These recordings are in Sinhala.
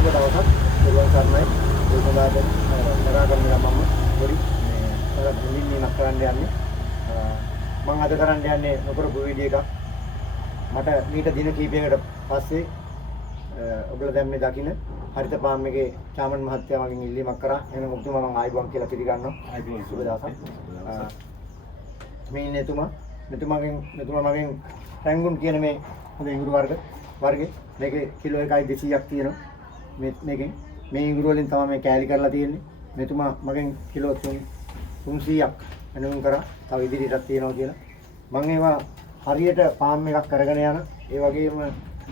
සුබ දවසක්. පෙරවන් සර්ණයි. ඒ සඳහාද කරාගන්න මම පොඩි මේ නිලින්නක් කරන්න යන්නේ. මම අද කරන්න යන්නේ නොකරපු වීඩියෝ එකක්. මට මීට දින කිහිපයකට පස්සේ ඔයගොල්ලෝ දැන් මේ දකින්න හරිත පාම් එකේ චාමන් මහත්තයා මගෙන් ඉල්ලීමක් කරා. එහෙනම් ඔබතුමා මම ආයිබන් කියලා පිළිගන්නවා. ආයිබන් සුබ දවසක්. මේ ඉන්නේ මෙතුමා මගෙන් රැංගුන් කියන මේ හොඳ ඉඟුරු වර්ගේ මේකේ කිලෝ 1.200ක් තියෙනවා. මේකෙන් මේ ඉඟුරු වලින් තමයි මේ කෑලි කරලා තියෙන්නේ. මෙතුමා මගෙන් කිලෝ 300ක් අනුන් කරා. තව ඉදිරියටත් තියෙනවා කියලා. මම ඒවා හරියට පාම් එකක් කරගෙන යන ඒ වගේම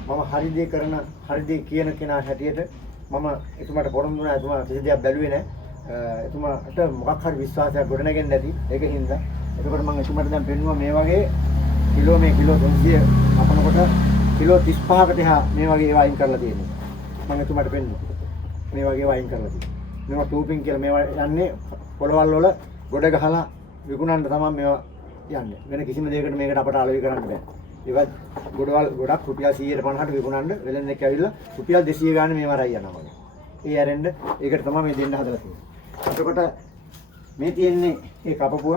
මම හරි දේ කරන හරි දේ කියන කෙනා හැටියට මම එතුමාට පොරොන්දු වුණා. එතුමා කිසි දෙයක් බැලුවේ නැහැ. එතුමාට මොකක් හරි විශ්වාසයක් ගොඩනගෙන්නේ නැති. ඒකින් හින්දා එතකොට මම එතුමාට දැන් පෙන්නුවා මේ වගේ කිලෝ 300 අපනකොට කිලෝ 35කට එහා මේ වගේ ඒවා අයින් කරලා තියෙනවා. මම එතුමාට පෙන්නුවා. මේ වගේ ඒවා අයින් කරලා තියෙනවා. මේවා ටූපින් කියලා මේවා යන්නේ පොළවල් වල ගොඩ ගහලා විකුණන්න තමයි මේවා යන්නේ. වෙන කිසිම දෙයකට මේකට අපට අලෙවි කරන්න බෑ. ඒවත් ගොඩක් රුපියල් 150ට විකුණන්න වෙලෙන්ෙක් ඇවිල්ලා රුපියල් 200 ගානේ මේවා රයි යනවා මගේ. ඒ ඇරෙන්න ඒකට තමයි මේ දෙන්න හදලා තියෙන්නේ. එතකොට මේ තියෙන්නේ ඒ කපපුව.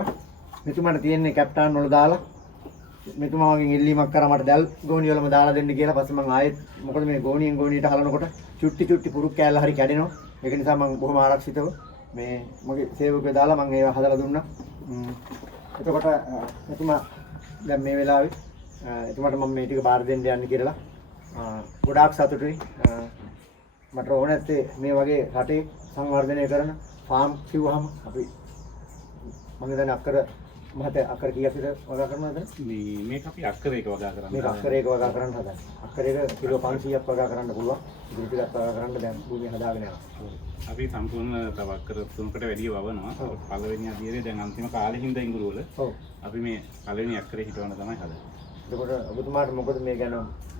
මෙතුමාට තියෙන්නේ කැප්ටන් වල දාලා මෙතුමා මගෙන් ඉල්ලීමක් කරා මට දැල් ගෝණි වලම දාලා දෙන්න කියලා. පස්සේ මම ආයෙත් මොකද මේ ගෝණියෙන් ගෝණියට හලනකොට චුට්ටි පුරුක් කෑල්ල හරි කැඩෙනවා. ඒක නිසා මම බොහොම ආරක්ෂිතව මේ මගේ සේවකයෝ දාලා මම ඒවා හදලා දුන්නා. එතකොට එතුමා දැන් මේ වෙලාවේ එතුමාට මම මේ ටික බාර දෙන්න යන්න කියලා ගොඩාක් සතුටුයි. මට ඕන නැත්තේ මේ වගේ රටේ සංවර්ධනය කරන ෆාම් කිව්වහම අපි මම දැන් අක්කර කීයක්ද වගා කරනවද? මේක අපි අක්කරයක වගා කරන්නේ. මේක අක්කරයක වගා කරන්න හදන්නේ. අක්කරයක කිලෝ 500ක් වගා කරන්න පුළුවන්. ඉතින් ටිකක් වගා කරන්න දැන් භූමිය හදාගෙන යනවා. අපි සම්පූර්ණ තව අක්කර 3කට වැඩි වවනවා. පළවෙනි අදියරේ දැන් අන්තිම කාලේ හින්දා ඉඟුරු වල. ඔව්. අපි මේ පළවෙනි අක්කරේ හිටවන්න තමයි හදන්නේ. එතකොට ඔබතුමාට මොකද මේ ගැන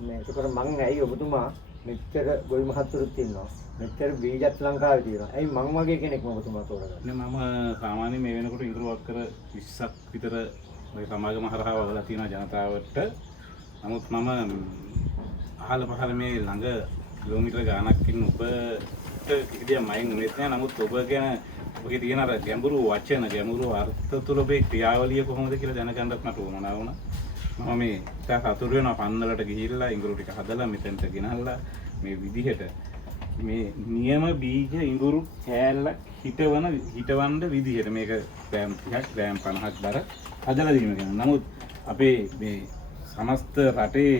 මේ එතකොට මං ඇයි ඔබතුමා මෙච්චර ගොවි මහත්තුරුත් ඉන්නවා. මෙච්චර බීජත් ලංකාවේ තියෙනවා. ඇයි මං වගේ කෙනෙක් ඔබතුමා තෝරගන්නේ? මම සාමාන්‍යයෙන් මේ වෙනකොට ඉඟුරු අක්කර 20ක් විතර ඔය සමාගම හරහා වගලා තියෙනවා ජනතාවට. නමුත් මම අහල පහල මේ ළඟ කිලෝමීටර ගාණක් ඉන්න ඔබට කිසිදියක් මයින් නෙවෙත් නෑ. නමුත් ඔබ ගැන ඔබගේ තියෙන අර ගැඹුරු වචන ගැඹුරු අර්ථ තුල ඔබේ ක්‍රියාවලිය කොහොමද කියලා දැනගන්නත් මට උවමනා වුණා. මම මේ ටිකක් අතුරු වෙනවා පන්නලට ගිහිල්ලා ඉඟුරු ටික හදලා මෙතෙන්ට ගෙනල්ලා මේ විදිහට මේ නියම බීජ ඉඟුරු කෑල්ල හිටවන්න විදිහට මේක ග්‍රෑම් 30ක් ග්‍රෑම් 50ක් දර හදලා දීම ගැන. නමුත් අපේ මේ සමස්ත රටේ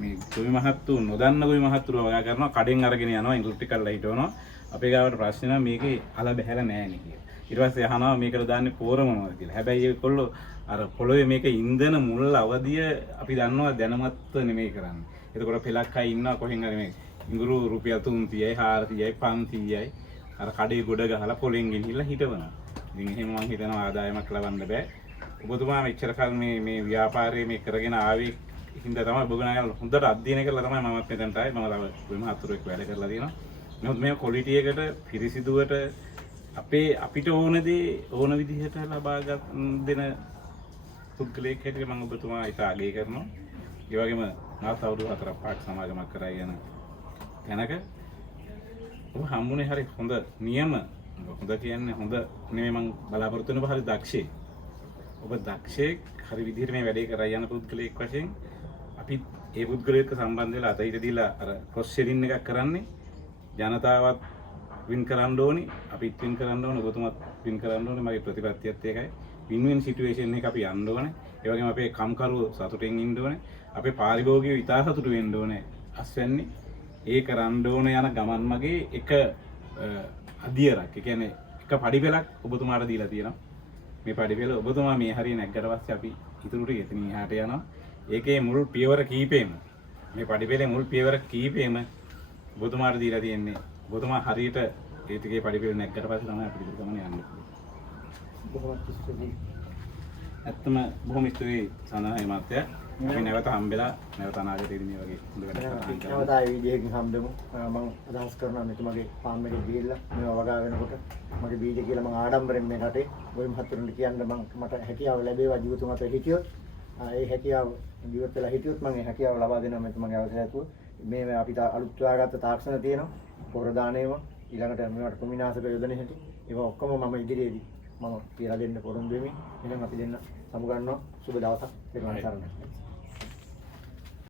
මේ ගොවි මහත්තු නොදන්න ගොවි මහත්තුරු වගා කරනවා කඩෙන් අරගෙන යනවා ඉඟුරු ටික කරලා හිටවනවා. අපේ ගාවට ප්‍රශ්න නම් මේකේ අල බහැලා නැහැ කියලා. ඊට පස්සේ අහනවා මේකට දාන්නේ පෝර මොනවද කියලා. හැබැයි ඒගොල්ලෝ අර පොළොවේ මේක ඉන්ධන මුල් අවදිය අපි දන්නවා දැනමත්ව නෙමෙයි කරන්නේ. එතකොට පෙලක් අය ඉන්නවා කොහෙන් හරි මේ ඉඟුරු රුපියල් 300යි 400යි 500යි අර කඩේ ගොඩ ගහලා පොලෙන් ගෙනිහිල්ලා හිටවනවා. ඉතින් එහෙම මං හිතනවා ආදායමක් ලබන්න බෑ. ඔබතුමා මෙච්චර කල් මේ ව්‍යාපාරයේ මේ කරගෙන ආවේ හින්දා තමයි ඔබ ගණන් හොඳට අධ්‍යයනය කරලා තමයි මමත් මෙතනට ආවේ. මම තව ගොවි මහත්තුරුෙක් වැඩ කරලා තියෙනවා. නමුත් මේ ක්වොලිටි එකට පිරිසිදුවට අපිට ඕන දේ ඕන විදිහට ලබා දෙන පුද්ගලයෙක් හැටියට මම ඔබතුමා ඊට අගය කරනවා. ඒ වගේම මාත් අවුරුදු 4-5ක් සමාගමක් කරා යන තැනක ඔබ හම්බුනේ හරි හොඳ නියම හොඳ කියන්නේ හොඳ නෙමෙයි මම බලාපොරොත්තු වෙන හරි දක්ෂයෙක්. ඔබ දක්ෂයෙක් හරි විදිහට මේ වැඩේ කරා යන පුද්ගලයෙක් වශයෙන් අපි ඒ පුද්ගලයෙක්ව සම්බන්ධ වෙලා අතීත දීලා අර ක්‍රොස් ෂෙරින් එකක් කරන්නේ ජනතාවත් වින් කරන්න ඕනි අපිත් වින් කරන්න ඕනේ ඔබතුමත් වින් කරන්න ඕනේ මගේ ප්‍රතිපත්තියත් ඒකයි. වින් සිටුේෂන් එක අපි යන්න ඕනේ. ඒ වගේම අපේ කම්කරුවෝ සතුටින් ඉන්න ඕනේ. අපේ පාරිභෝගිකයෝ ඉතා සතුටු වෙන්න ඕනේ. අස්වැන්නේ ඒ කරන්න ඕනේ යන ගමන් මගේ එක අධියරක්. ඒ කියන්නේ එක පඩිපෙලක් ඔබතුමාට දීලා තියෙනවා. මේ පඩිපෙල ඔබතුමා මේ හරිය නැග්ගට පස්සේ අපි ඉතුරු ටික එතනින් එහාට යනවා. ඒකේ මුල් පියවර කීපෙම මේ පඩිපෙලේ මුල් පියවර කීපෙම ඔබතුමාට දීලා තියෙන්නේ. ඔබතුමා හරියට ඒ ටිකේ පඩිපෙල නැග්ගට පස්සේ තමයි අපිට ඉතුරු ගමන යන්න පුළුවන්. ඇත්තම බොහොම ස්තුතියි සඳහන් මාත්‍ය. අපි නැවත හම්බෙලා නැවත අනාගතයේදී මේ වගේ හොඳ වැඩක් කරන්න. නැවත ආයේ වීඩියෝකින් හම්බෙමු. මම අදහස් කරනවා මෙතුමගේ ෆාම් එකේ ගිහිල්ලා මේවා වගා වෙනකොට මගේ බීජ කියලා මම ආඩම්බරෙන් මේ රටේ ගොවි මහත්තුරුන්ට කියන්න මට හැකියාව ලැබේවා ජීවිතුමත් හිටියොත් ඒ හැකියාව ජීවත් වෙලා හිටියොත් මම ඒ හැකියාව ලබා දෙනවා මෙතුමගේ අවසරයතුව. මේ අපි අලුත් හොයාගත්ත තාක්ෂණ තියෙනවා. පොර දානේම ඊළඟට මේවට ක්‍රිමිනාශක යොදන හැටි ඒවා ඔක්කොම මම ඉදිරියේදී මම කියලා දෙන්න පොරොන්දු වෙමි. එහෙනම් අපි දෙන්න සමු ගන්නවා. සුබ දවසක්. පෙරවන් සරණයි.